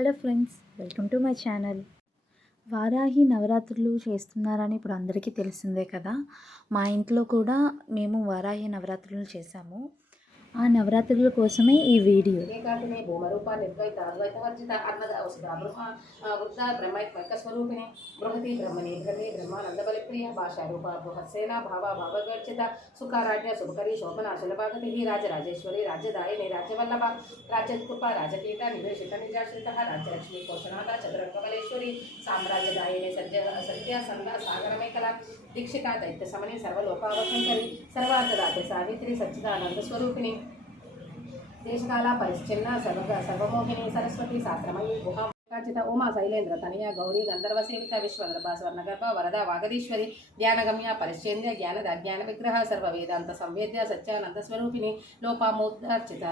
Hello friends, welcome to my channel. Varahi నవరాత్రులు చేస్తున్నారని ఇప్పుడు అందరికీ తెలిసిందే కదా. మా ఇంట్లో కూడా మేము వారాహి నవరాత్రులు చేశాము. ఆ నవరాత్రుల కోసమే ఈ వీడియో. ఏకాకిని భూమరూప నిర్ద్వైత అద్వైతవర్జిత అన్నద ఔషధ వృద్ధ బ్రహ్మైత్మక స్వరూపిణి బృహతి బ్రహ్మణి బ్రహ్మి బ్రహ్మానందబలిప్రియ భాషారూప బృహత్సేన భావ భావగర్జిత సుఖారాజ్య శుభకరి శోభన శులభాగతి రాజరాజేశ్వరి రాజ్యదాయిని రాజ్యవల్లభ రాజ్యకృప రాజకీట నివేశిత నిజాశ్రిత రాజ్యలక్ష్మి కోశనాథ చతురంగమలేశ్వరి సామ్రాజ్యదాయిని సత్య సంద సాగరమేకల దీక్షిత దైత్య సమని సర్వలోకావశంకరి సర్వార్థదాత సావిత్రి సచ్చిదానంద స్వరూపిణి దేశకాల పరిశ్చిన్న సర్వమోహిని సరస్వతి శాస్త్రమయీ గుహాచిత ఉమా శైలేంద్ర తనయ గౌరీ గంధర్వ సేవిత విశ్వగర్భ స్వర్ణగర్భ వరద వాగదీశ్వరి ధ్యానగమ్య పరిశ్చేంద్ర జ్ఞాన విగ్రహ సర్వ వేదాంత సంవేద్య సత్యానంద స్వరూపిణి లోపామోదార్చిత